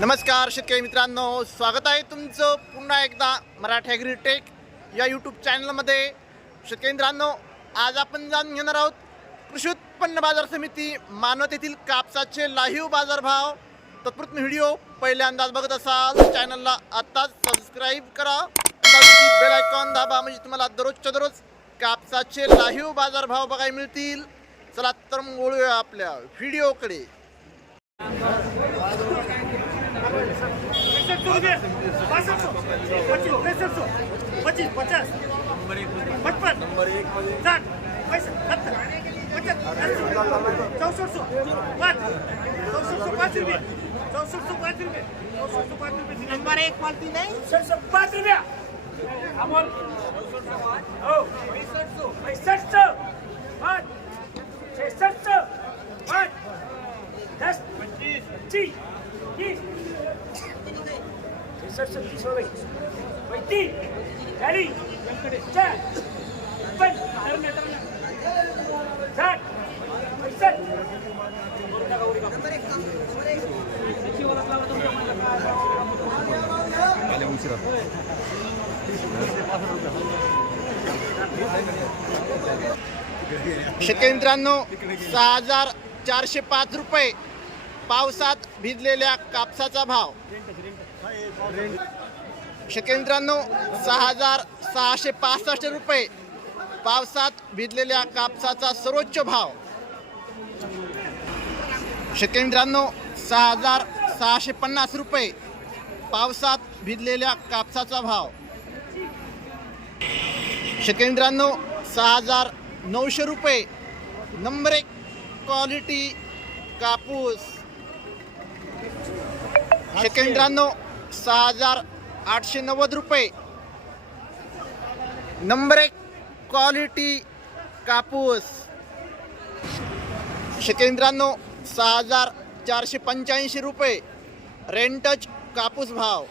नमस्कार शेतकरी मित्रांनो. स्वागत आहे तुमचं पुन्हा एकदा मराठी ॲग्रीटेक या यूट्यूब चॅनलमध्ये शेतकरी मित्रांनो आज आपण जाणून घेणार आहोत कृषी उत्पन्न बाजार समिती मानवत येथील कापसाचे लाईव्ह बाजारभाव. तत्पुरत व्हिडिओ पहिल्यांदाच बघत असाल चॅनलला आत्ताच सबस्क्राईब करा. बेल आयकॉन दाबा म्हणजे तुम्हाला दररोजच्या दररोज कापसाचे लाईव्ह बाजारभाव बघायला मिळतील. चला तर मग वळूया आपल्या व्हिडिओकडे पैंसठ सौ रुपये बासठ सौ पच्चीस पैंसठ सौ पच्चीस पचास पचपन साठ पैंसठ सत्तर पचहत्तर अस्सी चौसठ सौ पाँच चौसठ सौ पाँच रुपये चौसठ सौ पाँच रुपये चौसठ सौ दस पच्चीस तीस पैंसठ सौ हो गई पैंतीस चालीस चार साठ पैंसठ शेतकरी मित्रांनो सहा हजार चारशे पाच रुपये पावसात भिजलेल्या कापसाचा भाव. शेतकरी सहा हजार सहाशे पासष्ट रुपये पावसात भिजलेल्या कापसाचा सर्वोच्च भाव. शेतकरी सहा हजार सहाशे पन्नास रुपये पावसात भिजलेल्या कापसाचा भाव. शेतकरी सहा हजार नऊशे रुपये नंबर एक क्वालिटी कापूस. शेतकरी मित्रांनो सहा हजार आठशे नव्वद रुपये. नंबर एक क्वालिटी कापूस. शेतकरी मित्रांनो सहा हजार चारशे पंच्याऐंशी रुपये. रेंटच कापूस भाव.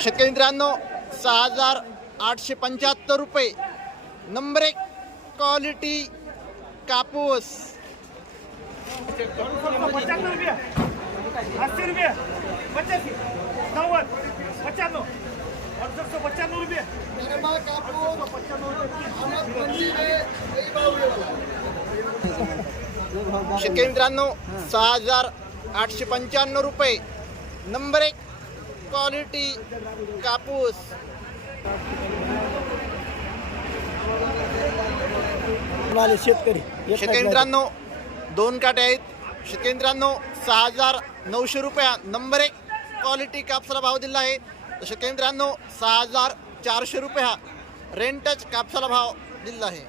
शेतकरी मित्रांनो सहा हजार आठशे पंच्याहत्तर रुपये. नंबर एक क्वालिटी कापूस. पचानवे रुपया। अस्सी रुपया। पचासी। नव्वद। पचानवे। अड़सठ सौ पचानवे रुपया। शेतकरी मित्रांनो सहा हजार आठशे पंच्याण्णव रुपये नंबर एक क्वालिटी कापूस। आले शेतकरी शेतकरी मित्रांनो दोन काटे आहेत. शेतकरी सहा हजार नऊशे रुपया नंबर एक क्वालिटी कापसाला भाव दिला आहे. तर सहा हजार चारशे रुपये हा रेंटच कापसाला भाव दिला आहे.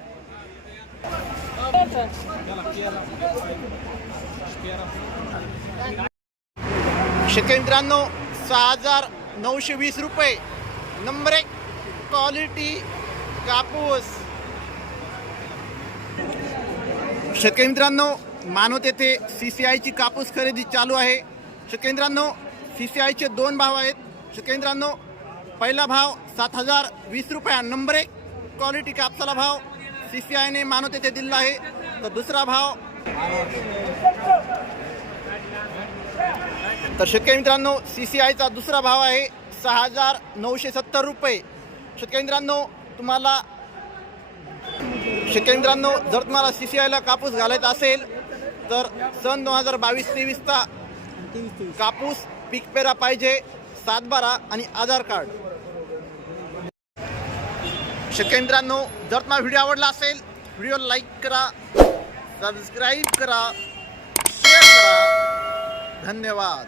शेतकरी मित्रांनो सहा हजार नऊशे वीस रुपये नंबर एक क्वालिटी कापूस. शेतकरी मित्रांनो मानवत येथे सी सी आयची कापूस खरेदी चालू आहे. शेतकरी सी सी आयचे दोन भाव आहेत. शकेंद्रांनो पहिला भाव सात हजार वीस रुपया नंबर एक क्वालिटी कापसाला भाव. सी सी आयने मानवत येथे दिला आहे. तर दुसरा भाव. तर शेतकरी मित्रांनो सी सी आयचा दुसरा भाव आहे सहा हजार नऊशे सत्तर रुपये. शेतकरी मित्रांनो तुम्हाला शेतकरी मित्रांनो जर तुम्हाला सी सी आयला कापूस घालायचा असेल तर सन दोन हजार बावीस तेवीसचा कापूस पीक पेरा पाहिजे सातबारा आणि आधार कार्ड. शेतकरी मित्रांनो जर तुम्हाला व्हिडिओ आवडला असेल व्हिडिओ लाईक करा सबस्क्राईब करा शेअर करा. धन्यवाद.